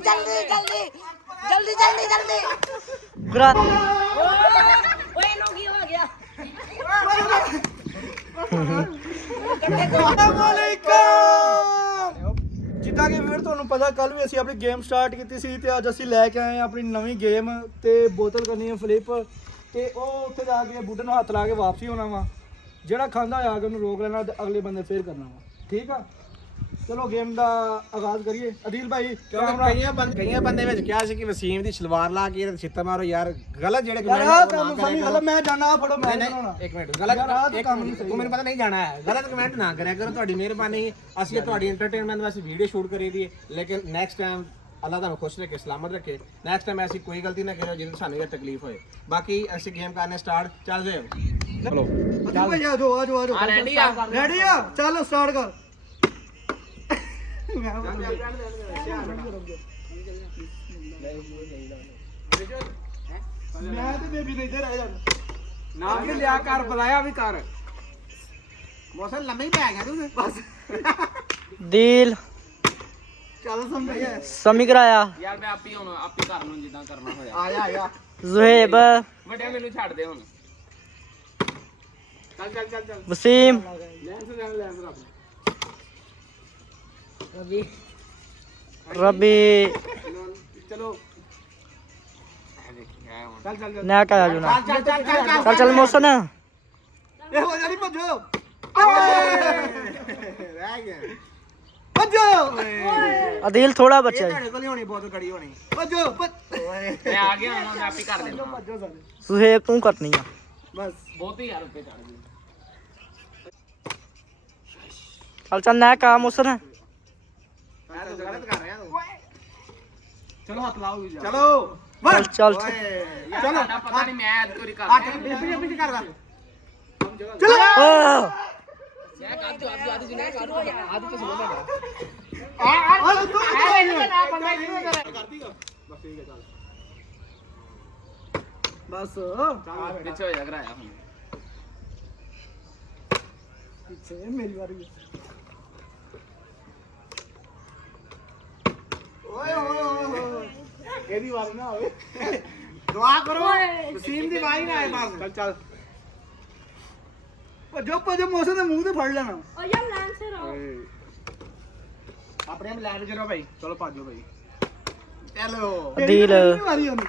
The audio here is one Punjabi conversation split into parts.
जल्दी जल्दी जल्दी जल्दी जल्दी गुरा ओए नो की हो गया ਜਿੱਦਾਂ ਕਿ ਵੀਰ ਤੁਹਾਨੂੰ ਪਤਾ ਕੱਲ ਵੀ ਅਸੀਂ ਆਪਣੀ ਗੇਮ ਸਟਾਰਟ ਕੀਤੀ ਸੀ ਤੇ ਅੱਜ ਅਸੀਂ ਲੈ ਕੇ ਆਏ ਆ ਆਪਣੀ ਨਵੀਂ ਗੇਮ ਤੇ ਬੋਤਲ ਕਰਨੀ ਹੈ ਫਲਿੱਪ ਤੇ ਉਹ ਉੱਥੇ ਜਾ ਕੇ ਬੁੱਢੇ ਨੂੰ ਹੱਥ ਲਾ ਕੇ ਵਾਪਸੀ ਹੋਣਾ ਵਾ ਜਿਹੜਾ ਖਾਂਦਾ ਆ ਕੇ ਉਹਨੂੰ ਰੋਕ ਲੈਣਾ ਤੇ ਅਗਲੇ ਬੰਦੇ ਫੇਰ ਕਰਨਾ ਵਾ ਠੀਕ ਆ ਚਲੋ ਗੇਮ ਦਾ ਆਗਾਜ਼ ਕਰੀਏ ਅਦੀਲ ਭਾਈ ਕਈਆਂ ਬੰਦੇ ਵਿੱਚ ਕਿਹਾ ਸੀ ਕਿ ਵਸੀਮ ਦੀ ਸਲਵਾਰ ਲਾ ਕੇ ਛਿੱਤਰ ਮਾਰੋ ਯਾਰ ਗਲਤ ਜਿਹੜੇ ਯਾਰ ਕੰਮ ਫਨੀ ਗਲਤ ਮੈਂ ਜਾਣਾ ਫੜੋ ਮੈਂ ਬਣਾਉਣਾ ਇੱਕ ਮਿੰਟ ਗਲਤ ਤੂੰ ਮੈਨੂੰ ਪਤਾ ਨਹੀਂ ਜਾਣਾ ਹੈ ਗਲਤ ਕਮੈਂਟ ਨਾ ਕਰਿਆ ਕਰੋ ਤੁਹਾਡੀ ਮਿਹਰਬਾਨੀ ਅਸੀਂ ਤੁਹਾਡੀ ਐਂਟਰਟੇਨਮੈਂਟ ਵਾਸਤੇ ਵੀਡੀਓ ਸ਼ੂਟ ਕਰੀ ਦੀ ਲੇਕਿਨ ਨੈਕਸਟ ਟਾਈਮ ਅੱਲਾਹ ਤੁਹਾਨੂੰ ਖੁਸ਼ ਰੱਖੇ ਸਲਾਮਤ ਰੱਖੇ ਨੈਕਸਟ ਟਾਈਮ ਐਸੀ ਕੋਈ ਗਲਤੀ ਨਾ ਕਰਿਓ ਜਿਹਦੇ ਸਾਨੂੰ ਇਹ ਤਕਲੀਫ ਹੋਏ ਬਾਕੀ ਅਸੀਂ ਗੇਮ ਕਰਨੇ ਸਟਾਰਟ ਚੱਲ ਜਾਓ ਚਲੋ ਚੱਲ ਭਾਈ ਆ ਜਾਓ ਰੈਡੀ ਆ ਚੱਲ ਸਟਾਰਟ ਕਰ ਮੈਂ ਤੇ ਬੇਬੀ ਨਹੀਂ ਤੇ ਰਹਿ ਜਾਣਾ ਨਾ ਕਿ ਲਿਆ ਕਰ ਬੁਲਾਇਆ ਵੀ ਕਰ ਮੌਸਮ ਲੰਮੇ ਹੀ ਪੈ ਗਿਆ ਤੂੰ ਬਸ दिल ਚੱਲ ਸਮਝਿਆ समी कराया ਯਾਰ ਮੈਂ ਆਪੀ ਹੁਣ ਆਪੀ ਕਰ ਨੂੰ ਜਿੱਦਾਂ ਕਰਨਾ ਹੋਇਆ ਆਇਆ जुहेब ਵੱਡਿਆ ਮੈਨੂੰ ਛੱਡ ਦੇ ਹੁਣ ਚੱਲ वसीम रबी ਚਲੋ ਚੱਲ नया का जुना चल चल मोहसन ਇਹ ਹੋ ਜਾਣੀ ਭੱਜੋ ਰਹਿ ਗਿਆ ਭੱਜੋ अदील थोड़ा बच्चा है ਤੁਹਾਡੇ ਕੋਲ ਹੀ ਹੋਣੀ ਬਹੁਤ ਕੜੀ ਹੋਣੀ ਭੱਜੋ ਮੈਂ ਆ ਗਿਆ ਹੁਣ ਮੈਂ ਆਪੀ ਕਰ ਦੇਣਾ ਭੱਜੋ ਸਾਰੇ जुहेब तू करनी है ਬਸ ਬਹੁਤ ਹੀ ਯਾਰ ਉੱਤੇ ਚੜ ਗਈ चल चल नया का मोहसन ਮੈਂ ਤਾਂ ਗਲਤ ਕਰ ਰਿਹਾ ਤੂੰ ਚਲੋ ਹੱਥ ਲਾਓ ਵੀ ਚਲੋ चल चल ਯਾਰ ਤੁਹਾਡਾ ਪਤਾ ਨਹੀਂ ਮੈਂ ਅੱਜ ਕੋਈ ਕਰ ਰਿਹਾ ਪਿੱਛੇ ਕਰਦਾ ओह! ਮੈਂ ਕਰ ਤੂੰ ਆਦੀ ਜੁਨਾ ਕਰ ਆਦੀ ਤੇ ਸੁਣੋ ਮੈਂ ਬਸ ਪਿੱਛੇ ਹੋ ਜਾ ਕਰਾਇਆ ਹੁਣ ਪਿੱਛੇ ਮੇਰੀ ਵਾਰੀ ਹੈ ਓਏ ਓਏ ਇਹਦੀ ਵਾਰੀ ਨਾ ਹੋਵੇ ਦੁਆ ਕਰੋ ਵਸੀਮ ਦੀ ਵਾਰੀ ਨਾ ਆਏ ਬਸ ਚੱਲ ਭੱਜੋ ਮੌਸਮ ਦੇ ਮੂੰਹ ਤੇ ਫੜ ਲੈਣਾ और यार लाइन से रहो ਆਪਣੇ ਆਪ ਲੈਣ ਚਲੋ ਭਾਈ ਚਲੋ ਭਾਜੋ ਭਾਈ ਚਲੋ अदील ਮੇਰੀ ਵਾਰੀ ਹੋਣੀ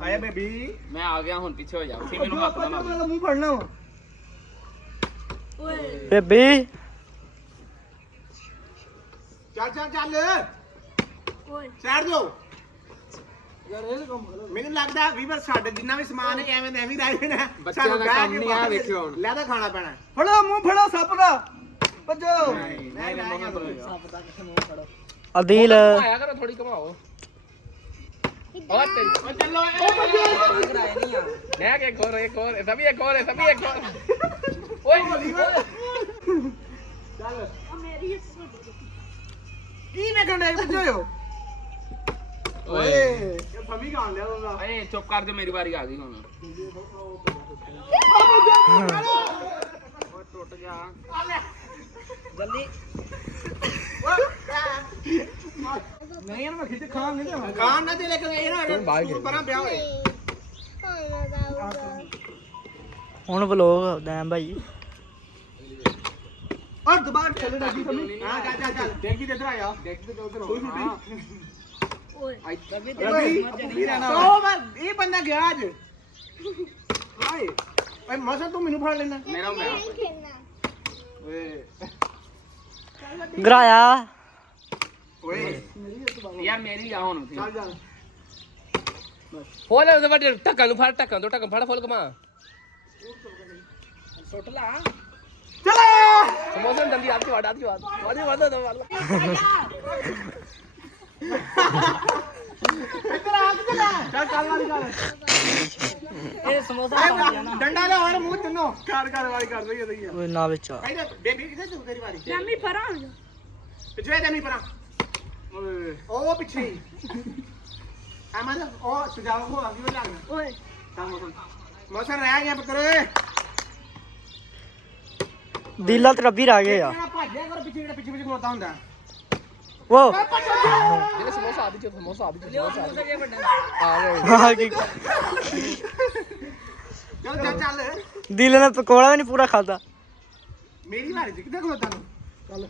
ਆਇਆ ਬੇਬੀ ਮੈਂ ਆ ਗਿਆ ਹੁਣ ਪਿੱਛੇ ਹੋ ਜਾ ਸੀ ਮੈਨੂੰ ਹੱਥ ਨਾ ਲਾ ਮੇਰਾ ਮੂੰਹ ਫੜਨਾ ਵਾ ओए बेबी ਚੱਲ ओए ਸਾਈਡ ਜੋ ਯਾਰ ਇਹ ਕੰਮ ਗਲਤ ਮੈਨੂੰ ਲੱਗਦਾ ਵੀਵਰ ਸਾਡੇ ਜਿੰਨਾ ਵੀ ਸਮਾਨ ਹੈ ਐਵੇਂ ਦਾ ਐਵੇਂ ਰਹਿ ਜਾਣਾ ਬੱਚਿਆਂ ਦਾ ਕੰਮ ਨਹੀਂ ਆ, ਵੇਖਿਓ ਹੁਣ। ਲੈ ਤਾਂ ਖਾਣਾ ਪੈਣਾ ਫੜੋ ਮੂੰਹ ਫੜੋ ਸੱਪ ਦਾ ਭੱਜੋ ਨਹੀਂ ਸੱਪ ਦਾ ਕਿੱਥੇ ਮੂੰਹ ਫੜੋ अदील ਆਇਆ ਕਰੋ ਥੋੜੀ ਘਮਾਓ और तेरी चलो नया के एक और सभी एक और ओए और मेरी ਕੀ ਵੇਖਣ ਦੇ ਪੁੱਛੋ ओए ਇਹ ਫਮੀ ਖਾਣ ਲਿਆ ਉਹਦਾ ए चुप कर दे मेरी बारी आ गई हुन टूट गया ਨਹੀਂ ਯਾਰ ਮੈਂ ਖਿੱਚ ਖਾਣ ਨਹੀਂ ਦੇਵਾਂ ਖਾਣ ਨਾ ਦੇ ਲੈ ਕੇ ਇਹ ਨਾ ਪਰਾਂ ਵਿਆਹ ਹੋਏ ਹੁਣ ਵਲੋਗ ਦੈਮ ਭਾਈ ਔਰ ਦੁਬਾਰਾ ਚੱਲ ਰੱਜੀ ਫਮੀ ਹਾਂ ਚੱਲ ਦੇਖ ਵੀ ਇੱਧਰ ਆਇਆ ਦੇਖ ਤੇ ਉਧਰ ਹੋ ओए ਰਵੀ ਸੋ ਵਾਰ ਇਹ ਬੰਦਾ ਗਿਆ ਅੱਜ ਹਾਏ ਓਏ ਮਸਾ ਤੂੰ ਮੈਨੂੰ ਫੜ ਲੈਣਾ मेरा मैं ਓਏ गिराया ਓਏ यार मेरी आ हुन थी ਚੱਲ ਚੱਲ फुल उस बड़े ढक्कन नु ढक्कन फड़ फुल कमा सुट ला ਚਲੋ समोसा जल्दी आती वाद ਚੱਲ ਚੱਲ ਵਾਲੀ ਕਰ ए समोसा खा लिया ना ਡੰਡਾ ਲੈ ਹੋਰ ਮੂੰਹ ਤਿੰਨੋ ਕਰ ਵਾਲੀ ਕਰ ਰਹੀ ਹੈ ओए ना बेचा ਕਹਿੰਦੇ ਬੇਬੀ ਕਿੱਥੇ ਤੂੰ ਤੇਰੀ ਵਾਰੀ जम्मी फरान ਪਿੱਛੇ ਜਾ ਨਹੀਂ ਪਰਾਂ ਓਏ ਉਹ ਪਿੱਛੇ ਆਮਦ ਉਹ ਸੁਝਾਅ ਹੋ ਅੱਗੇ ਲੱਗ ओए ਤਾਂ ਮੌਸਮ ਰਹਿ ਗਿਆ ਪੁੱਤਰ दिल ते रबी रह गए यार ਭਾਜਿਆ ਕਰ ਪਿੱਛੇ ਜਿਹੜਾ ਪਿੱਛੇ ਖਲੋਤਾ ਹੁੰਦਾ वो ਜਿਹੜੇ ਸਮੋਸਾ ਆਦੀ ਚ ਸਮੋਸਾ ਆਦੀ ਚ ਸਮੋਸਾ हाँ की ਚੱਲ ਚੱਲ ਚੱਲ दिल ने पकौड़ा भी नहीं पूरा खाता ਮੇਰੀ ਵਾਰੀ ਚ ਕਿੱਥੇ ਖਲੋਤਾ ਤੂੰ ਚੱਲ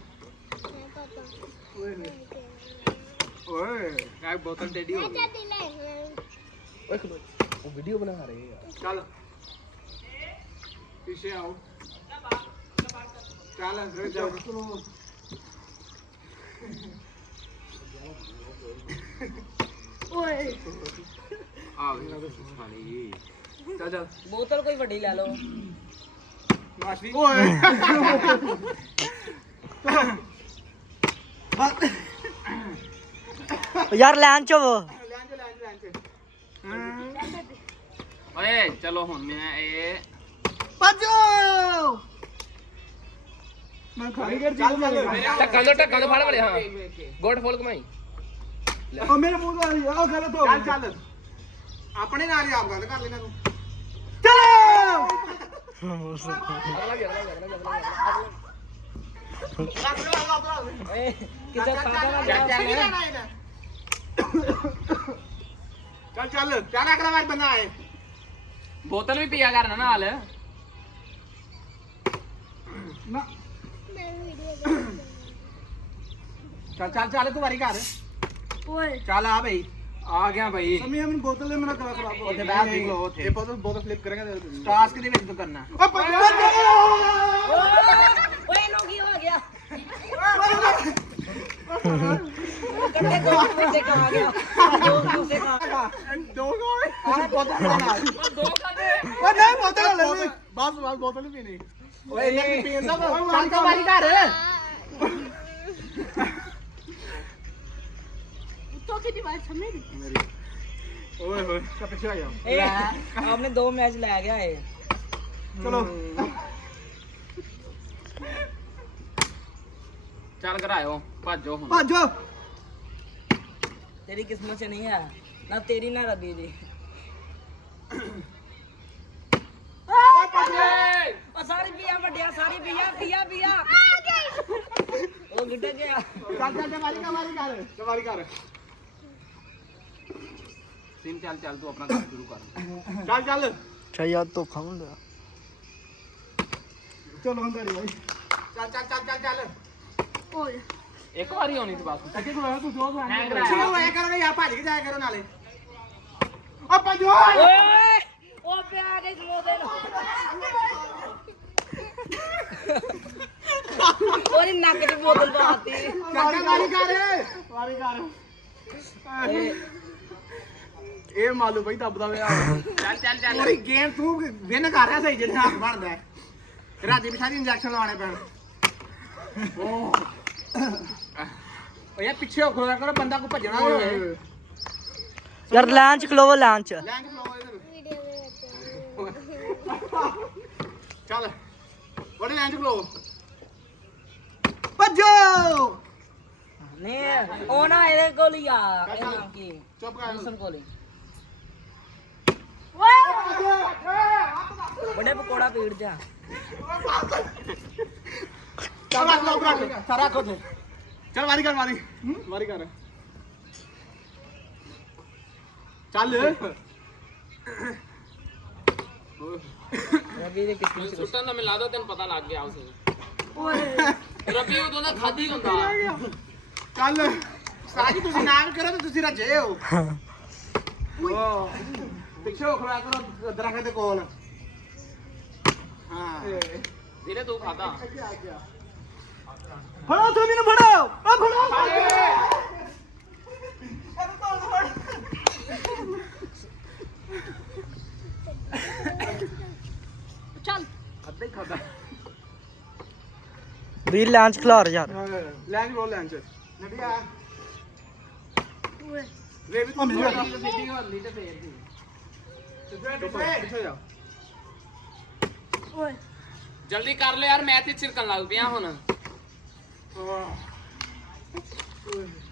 ਓਏ ਕਾਹ ਬੋਤਲ ਟੇਡੀ ਹੋ ਗਈ ਓਏ ਖਲੋ ਉਹ ਵੀਡੀਓ ਬਣਾ ਰਹੇ ਯਾਰ ਚੱਲ ਪਿੱਛੇ ਆਓ ਚੱਲ ਅੰਦਰ ਜਾਓ ਓਏ ਆ ਗਈ ਖਾਲੀ ਚੱਲ ਚੱਲ ਬੋਤਲ ਕੋਈ ਵੱਡੀ ਲੈ ਲਓ ਮਾਸ਼ਰੀ ਓਏ यार लैन चो वो ਓਏ ਚਲੋ ਹੁਣ ਮੈਂ ਇਹ ਭੱਜੋ ਮੈਂ ਖਾਲੀ ਕਰ ਚੱਲ ਢੱਕਣ ਤੋਂ ਫੜ ਵੜੇ ਹਾਂ ਗੋਡ ਫੋਲ ਕਮਾਈ ਉਹ ਮੇਰੇ ਮੂੰਹ ਤੋਂ ਆ ਗਲਤ ਹੋ ਚੱਲ ਚੱਲ ਆਪਣੇ ਨਾਲ ਹੀ ਆਪ ਗੱਲ ਕਰ ਲੈਣਾ ਤੂੰ ਚਲੋ ਓਏ ਕਿਤੇ ਖਾਦਾ ਨਾ ਚੱਲ ਚੱਲ ਚੱਲ ਅਗਲਾ ਵਾਰ ਬੰਦਾ ਆਏ ਬੋਤਲ ਵੀ ਪੀਆ ਕਰਨਾ ਨਾਲ ਚੱਲ ਚੱਲ ਚੱਲ ਤੂੰ ਵਾਰੀ ਕਰ ਓਏ ਚੱਲ ਆ ਬਈ ਆ ਗਿਆ ਬਈ ਮੰਮੀ ਮੈਨੂੰ ਬੋਤਲ ਦੇ ਮੇਰਾ ਗਲਾ ਖਰਾਬ ਹੋ ਉੱਥੇ ਬੈਠ ਦੇਖ ਲਓ ਉੱਥੇ ਇਹ ਬੋਤਲ ਫਲਿੱਪ ਕਰਾਂਗੇ ਟਾਸਕ ਦੇ ਵਿੱਚ ਤੂੰ ਕਰਨਾ ਓ ਭੱਜੋ ਓਏ ਨੂੰ ਕੀ ਹੋ ਗਿਆ ਕੱਟੇ ਦੋ ਵਿੱਚ ਕਾ ਗਿਆ ਦੋ ਵਿੱਚ ਕਾ ਦੋ ਗੋਏ ਆਹ ਬੋਤਲ ਦੇ ਨਾਲ ਦੋ ਖਾਦੇ ਓ ਨਹੀਂ ਬੋਤਲ ਲੈ ਲਈ ਬਸ ਬੋਤਲ ਹੀ ਪੀਣੀ ਓਏ ਇਹਨੇ ਪੀਣ ਦਾ ਚੱਲ ਤਾਂ ਵਾਰੀ ਕਰ ਉੱਤੋਂ ਕੀ ਦੀ ਬਾਤ ਸਮਝ ਨਹੀਂ ਓਏ ਹੋਏ ਤਾਂ ਪਿੱਛੇ ਆ ਜਾ ए आपने 2 मैच ले गया है ਚਲੋ ਚੱਲ ਘਰਾਇਓ ਭਾਜੋ ਹੁਣ ਭੱਜੋ तेरी किस्मत से नहीं है ना तेरी ना रबी दी ओ सारी पिया बढ़िया सारी पिया पिया पिया ओ गिट गया ਚੱਲ ਚੱਲ ਵਾਰੀ ਕਰ ਸਿਮ ਚੱਲ ਤੂੰ ਆਪਣਾ ਕੰਮ ਸ਼ੁਰੂ ਕਰ ਚੱਲ ਚੱਲ अच्छा यार तो खाऊंगा ਚਲੋ ਅੰਦਰ ਹੀ ਚੱਲ ओए ਇੱਕ ਵਾਰੀ ਹੋਣੀ ਸੀ ਬਸ ਅੱਗੇ ਕੋਲ ਤੂੰ ਦੋ ਐਂ ਚਲੋ ਕਰਾਇਆ ਐ ਕਰੋ ਯਾਰ ਭੱਜ ਕੇ ਜਾਇਆ ਕਰੋ ਨਾਲੇ ਓ ਭੱਜੋ ओए ओ पे आ गई समोसे और नक च बोतल पाती ਚੱਲ ਵਾਰੀ ਕਰ ਇਹ ਮਾਲੂ ਬਈ ਦੱਬਦਾ ਵੇ ਚੱਲ ਪੂਰੀ ਗੇਮ ਤੂੰ ਵਿਨ ਕਰ ਰਿਹਾ ਸਹੀ ਜਿਹੜਾ ਹੱਥ ਬਣਦਾ ਹੈ ਰਾਤੀ ਪਿਛਾੜੀ ਇੰਜੈਕਸ਼ਨ ਲਵਾਉਣੇ ਪੈਣ ਓ ਯਾਰ ਪਿੱਛੇ ਹੋ ਖਲੋਇਆ ਕਰੋ ਬੰਦਾ ਕੋ ਭੱਜਣਾ ਨਹੀਂ ਹੋਏ यार लैन च खलोवो लैन च ਲੈਂਜ ਫਲੋ ਇਧਰ ਚੱਲ ਬੜੇ ਲੈਂਜ ਫਲੋ ਭੱਜੋ नहीं ओ ना ਇਹਦੇ ਕੋਲ ਹੀ ਆ ਇਹ ਨਾਮ ਕੀ ਚੁੱਪ ਕਰ ਦੂਸਰ ਕੋਲ ਹੀ ਬੜੇ ਪਕੌੜਾ ਪੀੜ ਜਾ ਚੱਲ ਰੱਖ ਲਓ ਰੱਖ ਸਾਰਾ ਰੱਖ ਉੱਥੇ ਚੱਲ ਵਾਰੀ ਕਰ ਵਾਰੀ ਕਰ ਚੱਲ ਰਵੀ ਦੇ ਕਿਸਮ ਸੁੱਟਣ ਦਾ ਮੈਨੂੰ ਲੱਗਦਾ ਤੈਨੂੰ ਪਤਾ ਲੱਗ ਗਿਆ ਉਸ ਰੱਬੀ ਉਦੋਂ ਦਾ ਖਾਦੀ ਹੁੰਦਾ ਚੱਲ ਸਾਜੀ ਤੁਸੀਂ ਨਾ ਵੀ ਕਰੋ ਤੇ ਤੁਸੀਂ ਰੱਜੇ ਹੋ ਪਿੱਛੇ ਹੋ ਖੜਾ ਕਰੋ ਦਰਖਤ ਦੇ ਕੋਲ ਹਾਂ ਵੀਰੇ ਤੂੰ ਖਾਦਾ ਫੜੋ ਤੂੰ ਮੈਨੂੰ ਫੜੋ ਆ ਫੜੋ ਚੱਲ ਅੱਧੇ ਖਾਦਾ भी लैन च खिलार यार ਲੈਂਜ ਬੋਲ ਲੈਂਜ ਨਡੀਆ ਓਏ ਵੇ ਵੀ ਤੂੰ ਮੇਰੀ ਗੱਲ। ਵੀਡੀਓ ਹੱਲੀ ਤੇ ਫੇਰ ਦੀ ਪਿੱਛੇ ਜਾ ਓਏ ਜਲਦੀ ਕਰ ਲੈ ਯਾਰ ਮੈਂ ਤੇ ਛਿੜਕਣ ਲੱਗ ਪਿਆ ਹੁਣ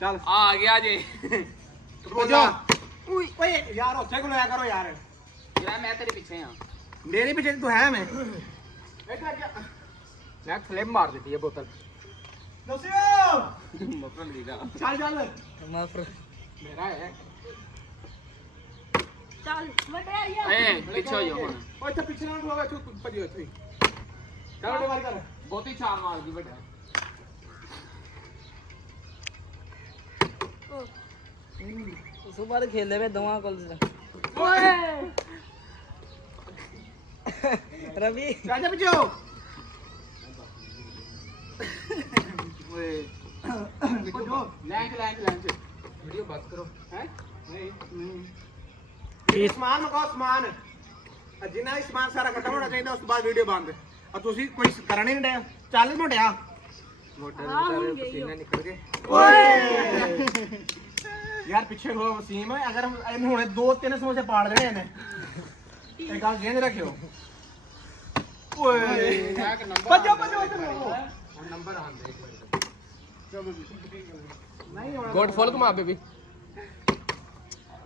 ਚੱਲ ਆ ਗਿਆ ਜੇ ਬੋਲਾ ਓਏ ਯਾਰ ਉੱਥੇ ਕੋਲ ਆਇਆ ਕਰੋ ਯਾਰ ਯਾਰ ਮੈਂ ਤੇਰੇ ਪਿੱਛੇ ਆ ਮੇਰੇ ਪਿੱਛੇ ਤੂੰ ਹੈ ਮੈਂ ਮੈਂ ਫਲਿਪ ਮਾਰ ਦਿੱਤੀ ਇਹ ਬੋਤਲ ਦੱਸਿਓ ਮਫਰਲ ਵੀਗਾ ਚੱਲ ਚੱਲ ਮਾਫਰ ਮੇਰਾ ਹੈ ਚੱਲ ਵੱਡਿਆ ਯਾਰ ਏ ਪਿੱਛੇ ਹੋ ਜਾ ਹੁਣ ਓਏ ਇੱਥੇ ਪਿੱਛੇ ਨਾ ਖਲੋਗਾ ਤੂੰ ਭੱਜਿਓ ਇੱਥੇ ਚੱਲ ਵੱਡੇ ਵਾਰੀ ਕਰ ਬਹੁਤੀ ਛਾਲ ਮਾਰ ਗਈ ਵੱਡਾ ਸੁਬਾਹ ਖੇਲੇ ਵੇ ਦੋਵਾਂ ਕੋਲ ਓਏ ਰਵੀ ਰਾਜਾ ਪਿੱਛੇ ਓਏ ਲੈਂਚ ਵੀਡੀਓ ਬਾਤ ਕਰੋ ਹੈ ਨਹੀਂ ਸਮਾਨ ਮਗਾਓ ਸਮਾਨ ਜਿੰਨਾ ਵੀ ਸਮਾਨ ਸਾਰਾ ਖਤਮ ਹੋਣਾ ਚਾਹੀਦਾ ਉਸ ਤੋਂ ਬਾਅਦ ਵੀਡੀਓ ਬੰਦ ਆ ਤੁਸੀਂ ਕੋਈ ਕਰਨ ਹੀ ਨਹੀਂ ਡਿਆ ਚੱਲ ਮੋਟਿਆ ਮੋਟੇ ਸਾਰੇ ਪਸੀਨੇ ਨਿਕਲ ਗਏ ਓਏ ਯਾਰ ਪਿੱਛੇ ਖਲੋ ਵਸੀਮ ਅਗਰ ਇਹਨੂੰ ਹੁਣੇ 2-3 ਸਮੋਸੇ ਪਾੜ ਦੇਣੇ ਇਹਨੇ ਇਹ ਗੱਲ ਗੇਂਦ ਰੱਖਿਓ ਓਏ ਭੱਜੋ ਹੁਣ ਨੰਬਰ ਆਉਂਦੇ ਇੱਕ ਮਿੰਟ ਨਹੀਂ ਹੋਣਾ ਗੋਡ ਫੁੱਲ ਘੁਮਾ ਬੇਬੀ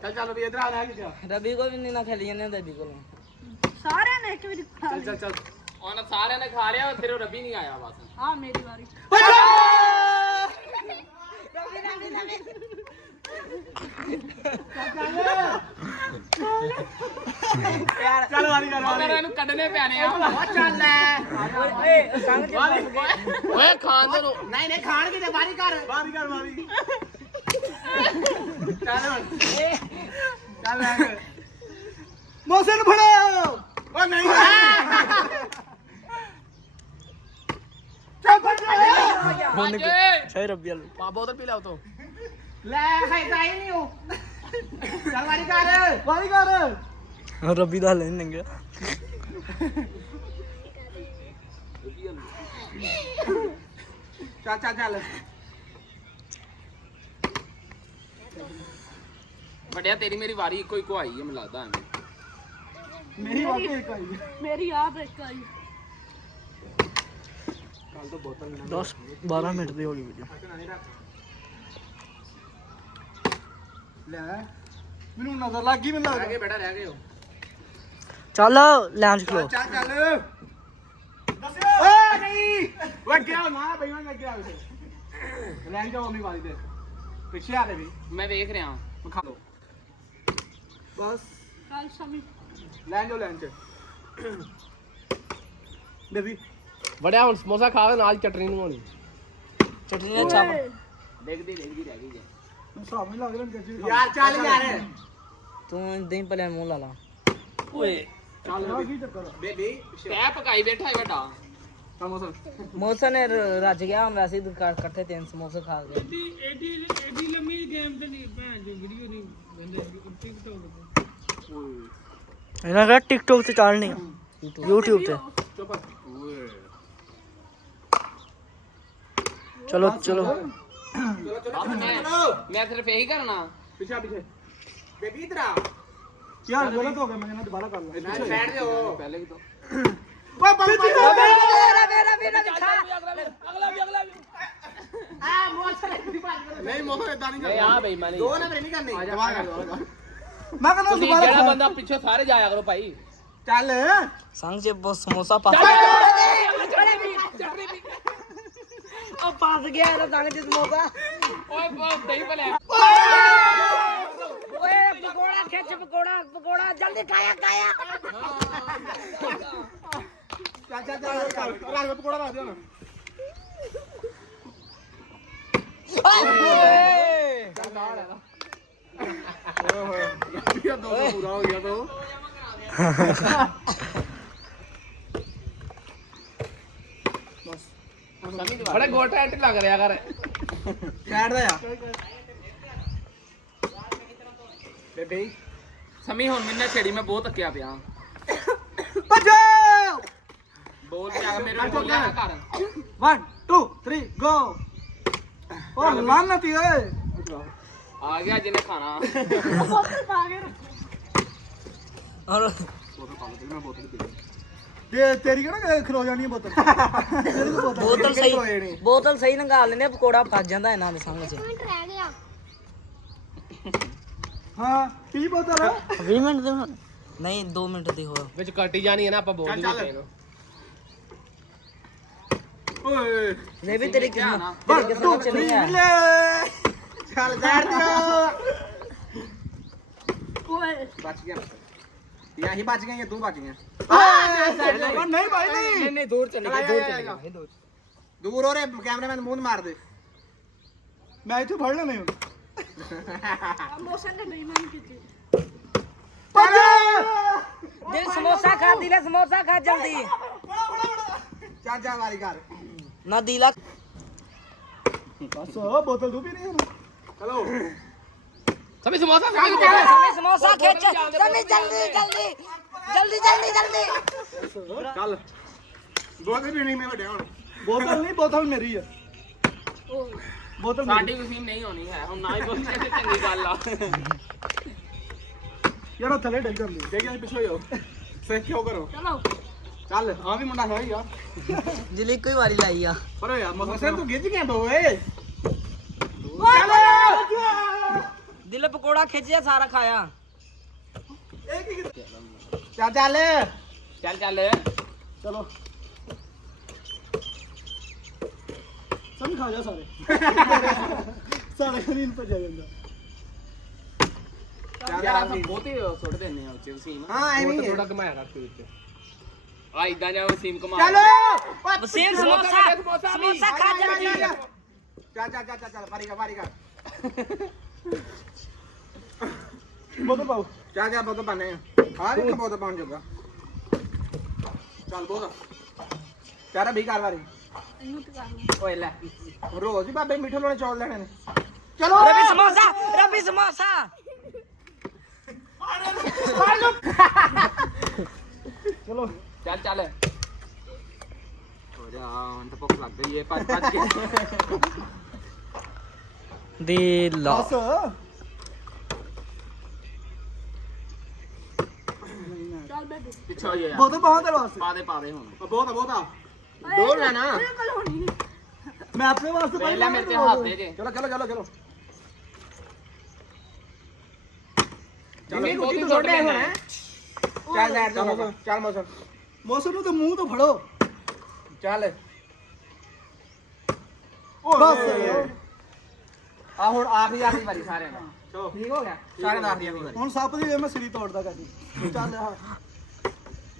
ਚੱਲ ਵੀ ਇਧਰ ਆ ਲੈ ਕੇ ਰਵੀ ਕੋਲ ਵੀ ਨਹੀਂ ਨਾ ਖੇਲੀ ਜਾਂਦੇ ਰਵੀ ਕੋਲ ਸਾਰਿਆਂ ਨੇ ਇੱਕ ਵੀ ਖਾ ਲਿਆ ਚੱਲ ਉਹਨਾਂ ਸਾਰਿਆਂ ਨੇ ਖਾ ਲਿਆ ਸਿਰਫ ਰੱਬੀ ਨਹੀਂ ਆਇਆ ਬਸ ਆ ਮੇਰੀ ਵਾਰੀ ਚੱਲ ਵਾਰੀ ਕਰ ਮਗਰ ਇਹਨੂੰ ਕੱਢਨੇ ਪੈਣੇ ਆ ਚੱਲ ਲੈ ਓਏ ਸੰਗ ਓਏ ਖਾਣ ਦੇ ਨੂੰ ਨਹੀਂ ਖਾਣ ਕੀ ਤੇ ਵਾਰੀ ਕਰ ਵਾਰੀ ਚੱਲ ਹੁਣ ਚੱਲ ਲੈ ਮੋਸੇ ਨੂੰ ਫੜੋ ਓ ਨਹੀਂ ਪੰਜ ਸਹੀ ਰਵੀ ਵਾਲੀ ਪਾ ਬੋਤਲ ਪੀ ਲੈ ਉਤੋਂ ਲੈ ਹੈ ਤਾਂ ਹੀ ਨਹੀਂ ਹੋ ਚੱਲ ਵਾਰੀ ਕਰ ਰਵੀ ਦਾ ਹਲੇ ਨਹੀਂ ਲੰਘਿਆ ਚੱਲ ਵੱਡਿਆ ਤੇਰੀ ਮੇਰੀ ਵਾਰੀ ਇੱਕੋ ਇੱਕੋ ਆਈ ਹੈ ਮੈਨੂੰ ਲੱਗਦਾ ਐਵੇਂ ਮੇਰੀ ਵਾਕਈ ਇੱਕ ਆਈ ਮੇਰੀ ਆਪ ਇੱਕ ਆਈ 10-12 ਮਿੰਟ ਦੀ ਹੋ ਗਈ ਵੀਡੀਓ ਲੈ ਮੈਨੂੰ ਨਜ਼ਰ ਲੱਗ ਗਈ ਮੈਨੂੰ ਰਹਿ ਗਏ ਬੇਟਾ ਰਹਿ ਗਏ ਹੋ ਚੱਲ ਲਾਂਚ ਖਲੋ ਚੱਲ ਦੱਸਿਓ ਓ ਨਹੀਂ ਵੱਜ ਗਿਆ ਨਾ ਬਈ ਮੈਂ ਵੱਜ ਗਿਆ ਲੈਣ ਜਾਓ ਆਪਣੀ ਵਾਰੀ ਤੇ ਪਿੱਛੇ ਆ ਦੇ ਵੀ ਮੈਂ ਵੇਖ ਰਿਹਾ ਖਾ ਲਓ ਬਸ ਕੱਲ ਸ਼ਾਮੀ ਲੈਣ ਚ ਬੇਬੀ ਵੱਡਿਆ ਹੁਣ ਸਮੋਸਾ ਖਾਵੇ ਨਾਲ ਚਟਨੀ ਨੂੰ ਹੋਣੀ ਚਟਨੀ ਨਾਲ ਚਾਪ ਦੇਖਦੀ ਰਹਿ ਗਈ ਜੇ ਹਿਸਾਬ ਨਹੀਂ ਲੱਗ ਰਿਹਾ ਕਿ ਯਾਰ ਚੱਲ ਯਾਰ ਤੂੰ ਦਹੀਂ ਭਲੇ ਮੂੰਹ ਲਾ ਲਾ ਚੱਲ ਕੀ ਚੱਕਰ ਬੇਬੀ ਤੈ ਪਕਾਈ ਬੈਠਾ ਹੈ ਵੱਡਾ ਸਮੋਸਾ ਮੌਸਾ ਨੇ ਰੱਜ ਗਿਆ ਹੁਣ ਵੈਸੇ ਹੀ ਇਕੱਠੇ 3 ਸਮੋਸੇ ਖਾ ਗਏ ਐਡੀ ਲੰਮੀ ਗੇਮ ਤੇ ਨਹੀਂ ਭੈਣ ਜੋ ਵੀਡੀਓ ਨਹੀਂ ਬੰਦੇ ਟਿਕਟੌਕ ਇਹਨਾਂ ਦਾ ਟਿਕਟੋਕ ਤੇ ਚੱਲਣੀ ਆ YouTube ਤੇ ਚੁੱਪ ਚਲੋ ਚਲੋ ਮੈਂ ਸਿਰਫ ਇਹੀ ਕਰਨਾ ਪਿੱਛੇ ਬੇਬੀ ਇਧਰ ਆ ਯਾਰ ਗਲਤ ਹੋ ਗਿਆ ਮੈਂ ਕਹਿੰਦਾ ਦੁਬਾਰਾ ਕਰ ਲਾ ਸਾਈਡ ਤੇ ਹੋ ਪਹਿਲੇ ਵੀ ਤਾਂ ਓਏ ਬੰਦ ਆ ਮੋਸਰ ਨਹੀਂ ਮੋਸਰ ਇਦਾਂ ਨਹੀਂ ਇਹ ਆ ਬਈ ਮਾਨੀ ਦੋ ਨੰਬਰ ਨਹੀਂ ਕਰਨੀ ਦੁਬਾਰਾ ਕਰ ਮੈਂ ਕਹਿੰਦਾ ਤੁਸੀਂ ਦੁਬਾਰਾ ਜਿਹੜਾ ਬੰਦਾ ਪਿੱਛੇ ਸਾਰੇ ਜਾਇਆ ਕਰੋ ਭਾਈ ਚੱਲ ਸੰਗ ਚ ਬਹੁਤ ਸਮੋਸਾ ਪਾ ਉਹ ਫਸ ਗਿਆ ਇਹਦਾ ਸੰਗ ਚ ਸਮੋਸਾ ਓਏ ਦਹੀਂ ਭਲੇ ਓਏ ਪਕੌੜਾ ਖਿੱਚ ਪਕੌੜਾ ਜਲਦੀ ਖਾਇਆ ਚੱਲ ਰਾਜ ਪਕੌੜਾ ਰੱਖ ਦੇ ਹੁਣ ਯਾਰ 200 ਪੂਰਾ ਹੋ ਗਿਆ ਤੋ ਬੜੇ ਗੋਟਾ ਐਂਟ ਲੱਗ ਰਿਹਾ ਕਰ ਸਾਈਡ ਦਾ ਆ ਬੇਬੀ ਸਮੀ ਹੁਣ ਮੈਨੇ ਛੇੜੀ ਮੈਂ ਬਹੁਤ ਅੱਕਿਆ ਪਿਆ ਭੱਜੋ ਬੋਲ ਕੇ ਆ ਮੇਰੇ ਬੋਲਿਆ ਨਾ ਕਰ 1 2 3 ਗੋ ਉਹ ਲਾਨਤੀ ਓਏ ਆ ਗਿਆ ਜਿਹਨੇ ਖਾਣਾ ਔਰ ਤੇਰੀ ਕਿਹੜਾ ਖਲੋ ਜਾਣੀ ਹੈ ਬੋਤਲ ਤੇਰੀ ਤਾਂ ਬੋਤਲ ਬੋਤਲ ਸਹੀ ਨੰਗਾਲ ਲੈਨੇ ਪਕੌੜਾ ਫਸ ਜਾਂਦਾ ਇਹਨਾਂ ਦੇ ਸੰਗ ਚ ਹਾਂ ਕੀ ਬੋਤਲ ਆ 20 ਮਿੰਟ ਦੇ ਨਹੀਂ 2 ਮਿੰਟ ਦੀ ਹੋਰ ਵਿੱਚ ਕੱਟੀ ਜਾਣੀ ਹੈ ਨਾ ਆਪਾਂ ਬੋਲ ਨਹੀਂ ਪਏ ਓਏ ये भी तेरी किस्मत च नहीं है ਚੱਲ ਸਾਈਡ ਤੇ ਬਚ ਗਿਆ ਯਾ ਹੀ ਬਚ ਗਈ ਤੂੰ ਬਚ ਗਿਆ ਨਹੀਂ ਭਾਈ ਨਹੀਂ नहीं दूर चले दूर ਦੂਰ ਹੋ ਰੇ ਕੈਮਰਾਮੈਨ ਮੂੰਹ ਮਾਰ ਦੇ ਮੈਂ ਇੱਥੇ ਫੜ ਲੈਣੇ ਹੁਣ दिल समोसा खा दिले समोसा खा जल्दी ਚੱਲ ਜਾ ਵਾਰੀ ਕਰ ना दिला ਬਸ ਬੋਤਲ ਦੂ ਵੀ ਨਹੀਂ ਹੁਣ ਚਲੋ सभी समोसा खा के समी समोसा खींच समी जल्दी जल्दी जल्दी जल्दी जल्दी ਚੱਲ ਬੋਤਲ ਵੀ ਨਹੀਂ ਮੈਂ ਵੱਡਿਆ ਹੁਣ ਬੋਤਲ ਨਹੀਂ ਬੋਤਲ ਮੇਰੀ ਆ ਬੋਤਲ ਮੇਰੀ ਸਾਡੀ ਵਸੀਮ ਨਹੀਂ ਹੋਣੀ ਹੈ ਹੁਣ ਨਾ ਹੀ ਬੋਲੀ ਤੇ ਚੰਗੀ ਗੱਲ ਆ ਯਾਰ ਉਹ ਥੱਲੇ ਡਿੱਗ ਜਾਂਦੀ ਦੇਖ ਜਾ ਪਿੱਛੇ ਹੋ ਫੇਰ ਕਿਉਂ ਕਰੋ ਚਲੋ ਚੱਲ ਆ ਵੀ ਮੁੰਡਾ ਹੈ ਯਾਰ दिल्ली कोई बारी लाई आ ਪਰ ਯਾਰ ਮਸਲ ਤੂੰ ਗਿੱਜ ਗਿਆ ਬੋਏ दिल पकोड़ा खींचिया सारा खाया ਚੱਲ ਚੱਲ ਚੱਲ ਚੱਲ ਚਲੋ ਸਭ ਖਾ ਜਾ ਸਾਰੇ ਸਾਰੇ ਖਰੀਨ ਪਰ ਜਾ ਜਾਂਦਾ ਯਾਰ ਆਪਾਂ ਬਹੁਤੇ ਸੁੱਟ ਦਿੰਨੇ ਆ ਉੱਚੇ ਵਸੀਮ ਹਾਂ ਐਵੇਂ ਹੀ ਥੋੜਾ ਘਮਾਇਆ ਕਰਕੇ ਵਿੱਚ ਆ ਇਦਾਂ ਜਾਂ ਵਸੀਮ ਘਮਾ ਚਲੋ वसीम समोसा समोसा खा जल्दी ਚੱਲ ਚੱਲ ਚੱਲ ਚੱਲ ਪਾਰੀ ਕਰ ਬੋਤਲ ਪਾਓ ਚੱਲ ਜਾ ਬਹੁਤ ਬਣੇ ਆ ਵੀ ਬਹੁਤ ਬਣ ਜਾਊਗਾ ਚੱਲ ਬਹੁਤ ਚਾਰਾ ਵੀ ਕਰ ਵਾਰੀ ਓਏ ਲੈ ਰੋਜ਼ ਹੀ ਬਾਬੇ ਮਿੱਠੇ ਲੋਣੇ ਚੌਲ ਲੈਣੇ ਨੇ ਚਲੋ रबी समोसा ਚਲੋ ਚੱਲ ਚੱਲ ਹੋ ਜਾ ਹੁਣ ਤਾਂ ਭੁੱਖ ਲੱਗ ਗਈ ਏ ਭੱਜ ਭੱਜ ਕੇ दिल ਬਸ ਪਿੱਛੋਂ ਹੀ ਆ ਯਾਰ ਬੋਤਲ ਪਾਉਂ ਤੇਰੇ ਵਾਸਤੇ ਪਾ ਦੇ ਹੁਣ ਬਹੁਤ ਆ ਦੋ ਲੈਣਾ ਮੈਂ ਆਪਣੇ ਵਾਸਤੇ ਪਾਈ ਪਹਿਲਾਂ ਮੇਰੇ ਤੇ ਹੱਥ ਦੇ ਜੇ ਚਲੋ ਚਲੋ ਚਲੋ ਚਲੋ ਜਿੰਨੀ ਬਹੁਤੀ ਸੁੱਟ ਲੈਣਾ ਹੈ ਚੱਲ ਲੈਟ ਚੱਲ ਮੌਸਮ ਮੌਸਮ ਨੂੰ ਤੇ ਮੂੰਹ ਤੋਂ ਫੜੋ ਚੱਲ ਬਸ ਆ ਹੁਣ ਆਖਰੀ ਵਾਰੀ ਸਾਰਿਆਂ ਦਾ ਚਲੋ ਠੀਕ ਹੋ ਗਿਆ ਸਾਰੇ ਦਾ ਆਖਰੀ ਵਾਰੀ ਹੁਣ ਸੱਪ ਦੀ ਮੈਂ ਸਿਰੀ ਤੋੜਦਾ ਕਰਦੀ ਚੱਲ ਹਾਂ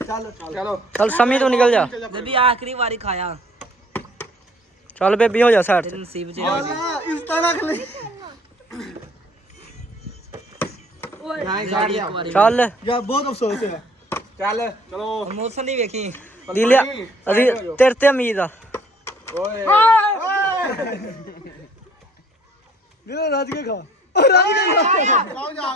ਚੱਲ ਚਲੋ चल समी तो निकल जा बेबी आखिरी बारी खाया चल बेबी हो जा साइड तेरे नसीब च ਆਲਾ ਇਸ ਤਰ੍ਹਾਂ ਰੱਖ ਲੈ ਨਹੀਂ ਛੱਡ ਜਾ चल ਯਾ ਬਹੁਤ ਅਫਸੋਸ ਹੈ ਚੱਲ ਚਲੋ मौसम नहीं वेखी दिलिया अभी तेरे ते उम्मीद आ ਓਏ ਵੀਰੇ ਰੱਜ ਕੇ ਖਾ ਰੱਜ ਕੇ ਖਾ ਜਾਓ ਜਾ